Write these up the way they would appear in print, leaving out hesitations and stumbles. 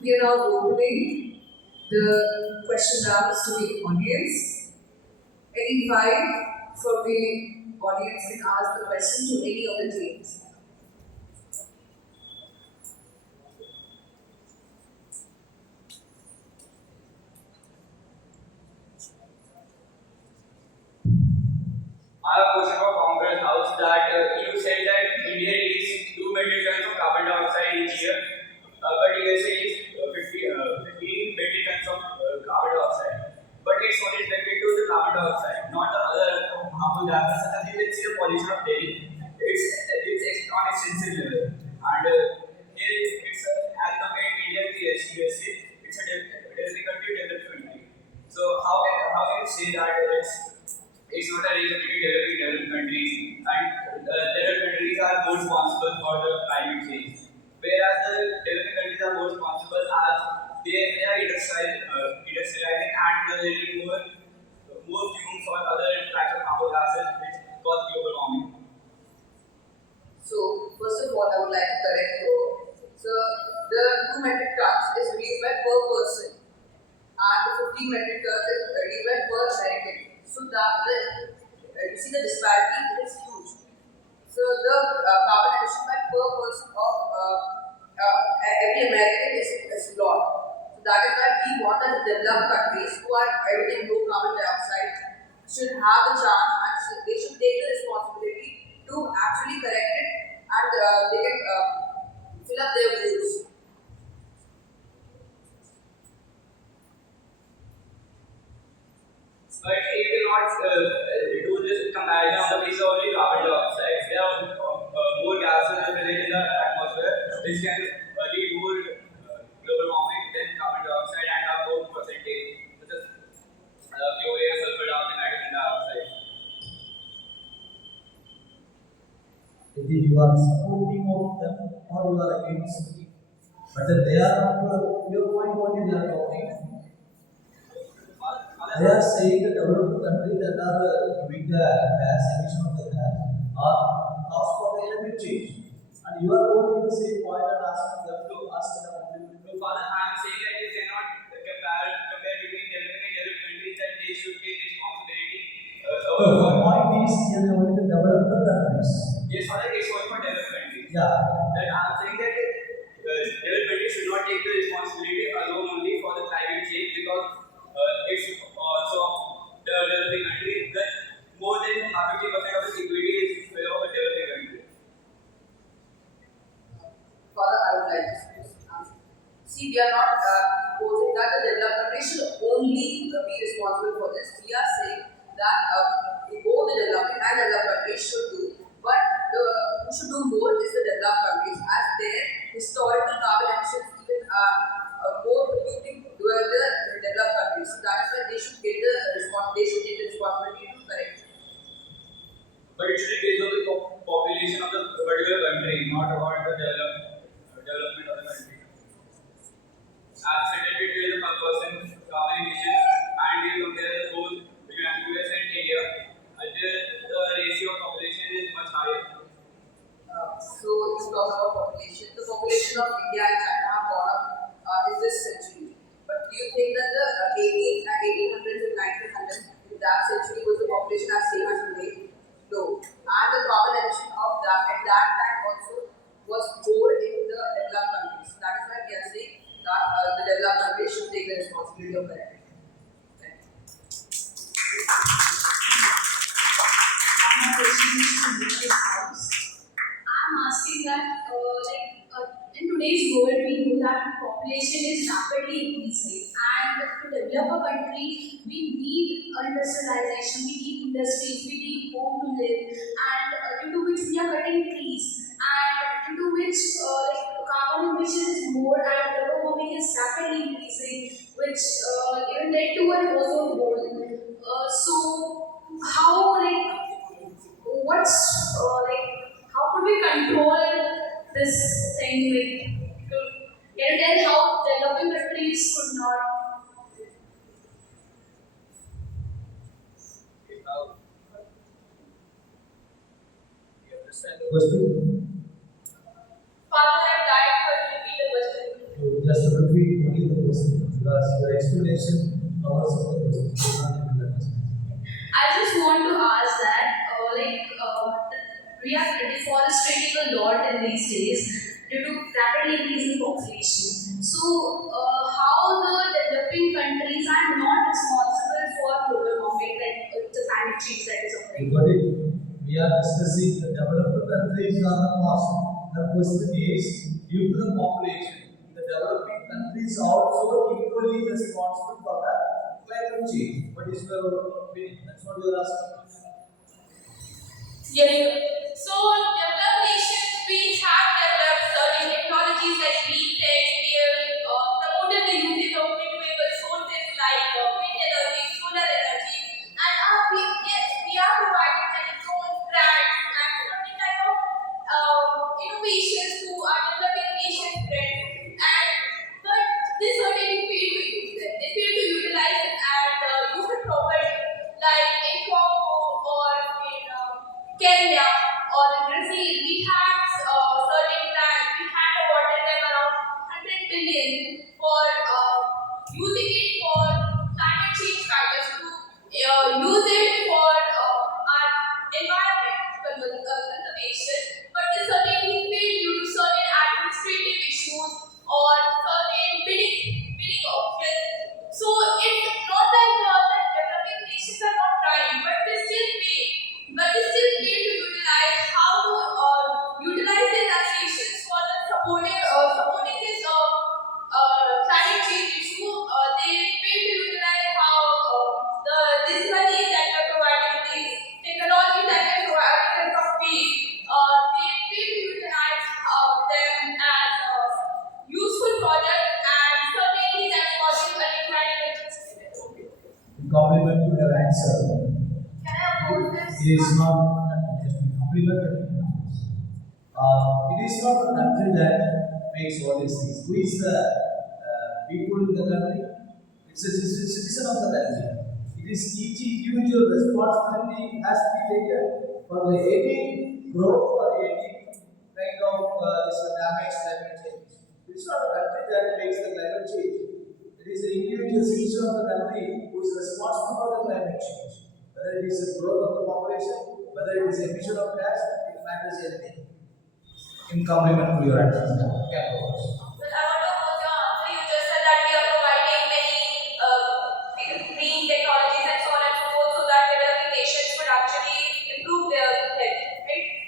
We are now opening the question rounds to the audience. Any five from the audience can ask the question to any of the teams. I have a question for Congress House that you said that India released 2 metric tons of carbon dioxide each year, but USA is 15 metric tons of carbon dioxide. But it's only related to the carbon dioxide, not the other harmful gases such as you can see the pollution of Delhi. It's on extensive level, and here it's as compared to India with the USA, it's a developing country, developed country. So how can you say that it's not a related to developing countries, and developed countries are more responsible for the climate change, whereas the developing countries are more responsible as they are industrializing and they need more fumes or other types of harmful gases which cause global warming. So, first of all, I would like to correct you. So, the 2 metric tons is released by per person, and the 15 metric tons is released by per heritage. So, you see the disparity is huge. So, the carbon emission by per person of every American is lot. So, that is why we want that the developed countries who are emitting low carbon dioxide should have the chance and they should take the responsibility to actually correct it, and they can fill up their rules. But if you not do this comparison on the basis of only carbon dioxide, there are more gases present in the atmosphere which can lead more global warming than carbon dioxide and have more percentage, such as chlorine, sulfur dioxide, nitrogen dioxide. Either you are supporting of them or you are against it. But then they are not your point only they are talking. They are saying the developed countries that are giving the gas emission of the gas are cause for the climate change. And you are holding the same point and asking them to ask them So, Father, I am saying that you cannot compare between developing and developed countries, that they should take responsibility. the point is here only the developed countries. Yes, Father, it's only for developed countries. Yeah. That I am saying that developed countries should not take the responsibility alone only for the climate change, because it's also the developing country that more than 50% of the security is of a developing country. Father, I would like to answer. See, we are not imposing that the developed countries should only be responsible for this. We are saying that both the developing and developed countries should do, but who should do more is the developed countries, as their historical carbon emissions even more polluting than the developed countries. So that is why they should take the responsibility to correct it. But it should be based on the population of the particular country, not about the development of the country. As stated to the person carbon emissions, and we compare the both between US and India, the ratio of population is much higher. So it's talk about population. The population of India and China have gone up in this century. But do you think that the 1800s and 1900s in that century was the population as same as today? No. And the carbon emission of that at that time also was more in the developed countries. That is why we are saying that the developed countries should take the responsibility of that. My question is to Mrs. House. I'm asking that, in today's world, we know that population is rapidly increasing, and to develop a country, we need industrialization, we need industries, we need home to live, and due to which we are cutting trees, and due to which carbon emission is more, and global warming is rapidly increasing, which even led to an ozone hole. So, how how could we control this thing? Can you tell how developing countries could not? You understand? Question? Father, I died, but repeat the question. Just repeat only the question because your explanation covers all the questions. You are not able to understand. I just want to ask that, we are deforesting a lot in these days due to rapidly increasing population. So, how the developing countries are not responsible for global warming, like the climate change that is occurring? You got it? We are discussing the developed countries are the cause. The question is, due to the population, the developing countries also equally responsible for the climate change. What is your opinion? That's what you are asking. Yes. So, developed nations, we have developed certain technologies like green tech, we have promoted the usage of renewable sources like wind energy, solar energy, and we are providing many drones, grants, and certain type of innovations to our developing nation friends. But they certainly fail to use them. They fail to utilize it and use it properly, like in Congo or in Kenya or in Brazil. We had certain plans. We had awarded them around 100 billion for using it for climate change factors to use it for our environment conservation. But they certainly failed due to certain administrative issues or certain bidding options. So it's not like the developing nations are not trying, but they still fail. But they still fail to utilize how to utilize their nations for the supporting this climate change issue. They fail to utilize how this money that we are providing, these technology that we are providing from free. They fail to utilize them as useful projects, and certainly that's causing a decline in electricity. In complement to your answer, Can I oppose this? it is not just to complement the it is not the country that makes all these things. Who is the people in the country? It's a citizen of the country. It is each individual responsibility has to be taken for the any growth or any kind of this damage climate change. It's not a country that makes the climate change. It is the individual citizen of the country who is responsible for the climate change. Whether it is the growth of the population, whether it is emission of gas, it matters anything. In complement to your answer, can go. Well, I want to oppose your answer. You just said that we are providing many green technologies and so on and so forth so that developing nations would actually improve their health, right?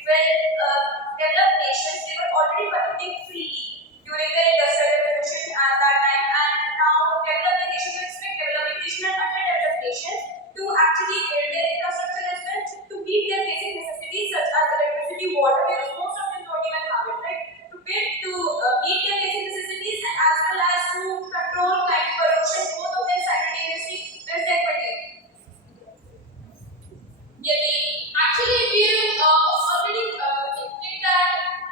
Well, developed nations, they were already polluting freely during the Industrial Revolution at that time, and now developing nations, you expect developing nations and underdeveloped nations to actually build their infrastructure as well to meet their basic necessities such as electricity, water, because most of them don't even have it, right? To meet their basic necessities and as well as to control climate pollution, both of them simultaneously, there's equity. Actually, we already think that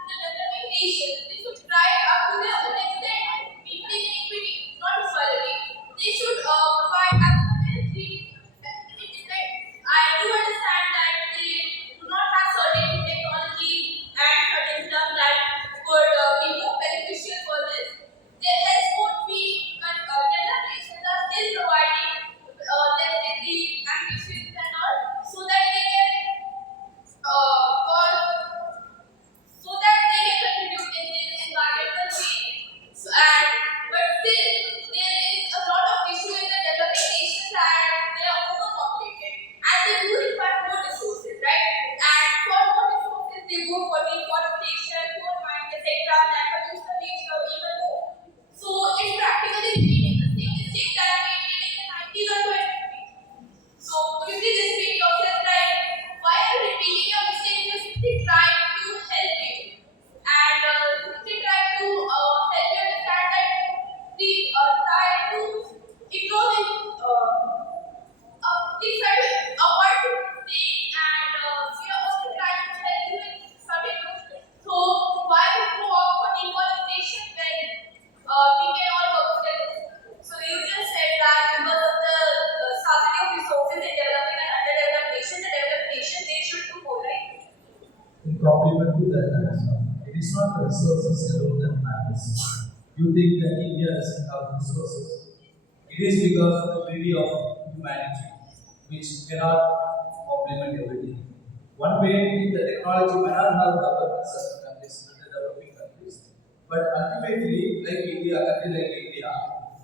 the developing nations, they should try up to their own extent, meeting equity, not equality. They should provide up to their I do understand that they do not have certain technology and certain stuff that could be more beneficial for this. Their health won't be developed nations are still providing them with the ambitions and all so that they can contribute in this environmental change. But still, there is a lot of issue in the developing nations and they are overpopulated and they do require more resources, right? And for more resources, they go for deforestation, coal mines, etc. that produce the nature even more. So it's practically repeating the same mistake that we did in the 90s or 20s. So could you please explain yourself, like why are you repeating your mistake? You're simply trying to help you and simply trying to help you understand that we try to ignore this this avoid mistake and we are also trying to help you in certain ways. So why would you opt for deforestation when we can all work together? So you just said that because of the scarcity of resources in developing and underdeveloped nations, the developed nation they should do more, right? In complement to that answer, it is not the resources alone that matters. you think that India doesn't have resources. It is because of the greedy of humanity, which cannot complement everything. One way the technology may not have developed in certain countries, underdeveloping countries, but ultimately, like India, a country like India,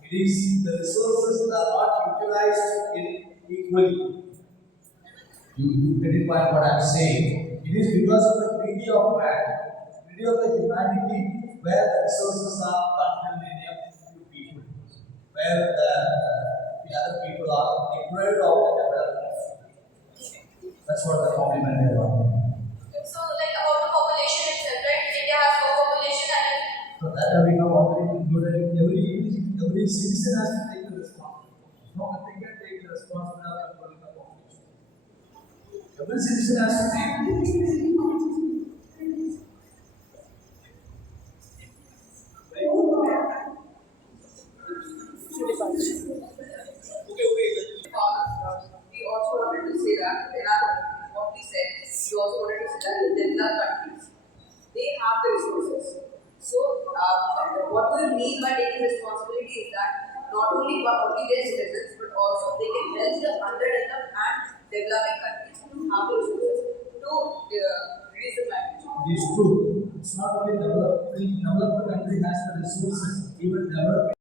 it is the resources are not utilized equally. You get it by what I'm saying. It is because of the greedy of man, greedy of the humanity, where the resources are bundled in a few people, where the other people are deprived of the development. That's what the compliment is about. So, like about the population itself, right? India has more population and So that we have already included. Every citizen has to take the responsibility. No country can take the responsibility of controlling the population. Every citizen has to take. We also wanted to say that in our what we said, we also wanted to say that the developed countries, they have the resources. So what we mean by taking responsibility is that not only their citizens, but also they can help the underdeveloped and developing countries to have the resources to reduce the climate change. It is true. It's not only developed country has the resources, even developing